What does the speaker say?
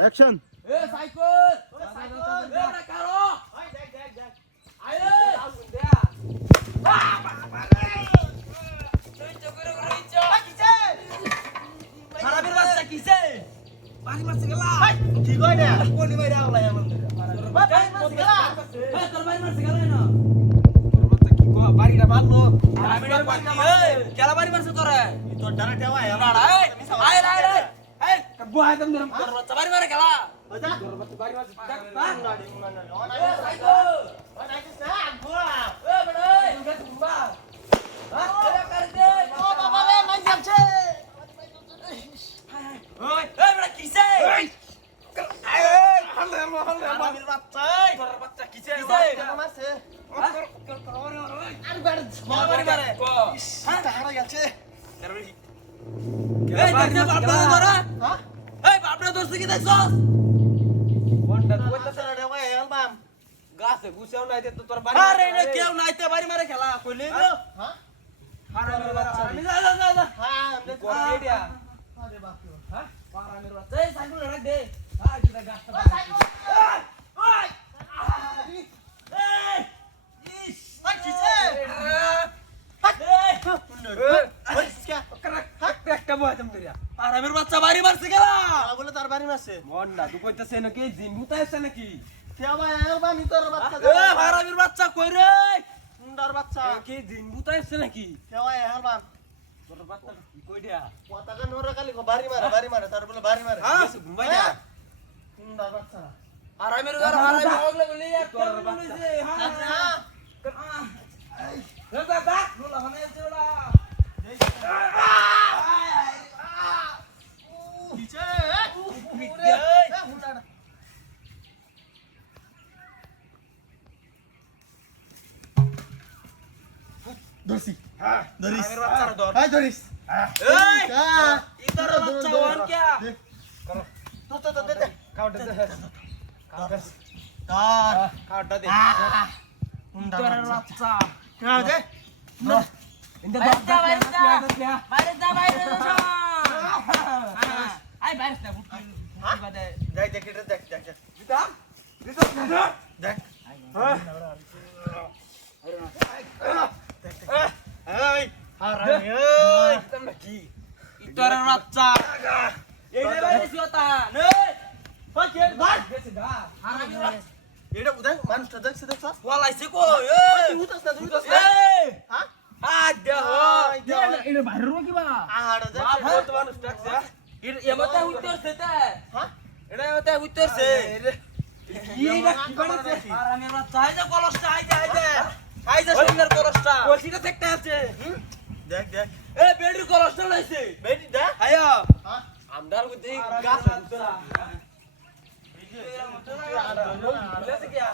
action এ cycle এ cycle এ ওটা কারো ওই দেখ আরে আউন দেয়া বাবা রে তুই তো করে রইছো কিছে খারাপের বাচ্চা কিছে পানি মারছে গেলা কি কই রে কোনি মাইরা আওলা এমন পানি মারছে গেলা এ তোর পানি মারছে গেলা না তোর বাচ্চা কি কো বাড়িটা মারলো আমি না পানি কেলা পানি মারছে তোরে তোর ডানা টেওয়া আয় বুয়া একদম ধরম তোর বাচ্চা বাড়ি মারে গেলা বাজা তোর বাচ্চা বাড়ি মারছে সাইকেল ওই নাইছিস না গোয়া এ বড় তুই ঘুমবা এ করে দে ও বাবা রে মাই যাচ্ছে ওই এ বড় কিসে বাড়ির বাচ্চা তোর বাচ্চা কিসে মারছে আর বাড়ি মারে হারা গেছে এই দেখতে বাপটা ধরা হ্যাঁ এই বাপটা ধরছে কি দেখছস কোনটা কইতাছ রে ভাই অ্যালবাম গাছে গুছাও নাই দে তো তোর বাড়ি আরে রে কেউ নাইতে বাড়ি মারে খেলা কইলে গো হ্যাঁ হারামের বাচ্চা আমি যা হ্যাঁ আমরা কোটি দিয়া আরে বাপ রে হ্যাঁ হারামের বাচ্চা এই সাইকেল রাখ দে হ্যাঁ এটা গাছটা ওই এই ইস ওই কিছে একটা বয় তুমি করিয়া হারামের বাচ্চা বাড়ি মারছে গেলা বলে তার বাড়ি মারছে মন না তুই কইতাছ নাকি জিন ভূতাইছে নাকি তে ভাই অ্যালবাম তোর বাচ্চা এ হারামের বাচ্চা কই রে সুন্দর বাচ্চা কি জিন ভূতাইছে নাকি তে ভাই অ্যালবাম তোর বাচ্চা কি কই দিয়া পতাকা নোরা কালি বাড়ি মারে তার বলে বাড়ি মারে হ্যাঁ ঘুমাই যা সুন্দর বাচ্চা হারামের ঘর হারামে হগলে বলি একটা বলিছে হ্যাঁ দাদা দাদা লোলা মানে চলা কিছে ধরছি ধরিস হারামের বাচ্চার ধর এই ধরিস এই ইতার বাচ্চা ওয়ান क्या তো দে কাউন্ট দে কার কাটা দে ইতার বাচ্চা কার দে ইন্দা বাচ্চা বাইরে যা বাইরে যা আই বাইরে যা বুকি বাদে দেখ এটা দেখ দিতা দেখ এই হারামি এই তুমি কি ইতার বাচ্চা এই রে বাইরে সিওতা নে ওকে ভাই গেছে গা হারামের বাচ্চা এটা উদয় মানুষটা দেখছ ওয়ালাইছে কই এই তুই উঠছ না এই হ্যাঁ আড্ডা এটা বাইরে রো কিবা আহাড়া দেখ বহুত মানুষ ডাকছে এমতে উত্তরছে তে হ্যাঁ এটা এমতে উত্তরছে কি এটা কি বানাচ্ছে হারামের বাচ্চা আই যা কলসটা আই যা সুন্দর কলসটা কলসিটা দেখতে আছে দেখ এ বেডি কলসটা লাইছে বেটি দা আয়া হ্যাঁ আমদার কইতে গাছ উত্তর এই যে এরা মত না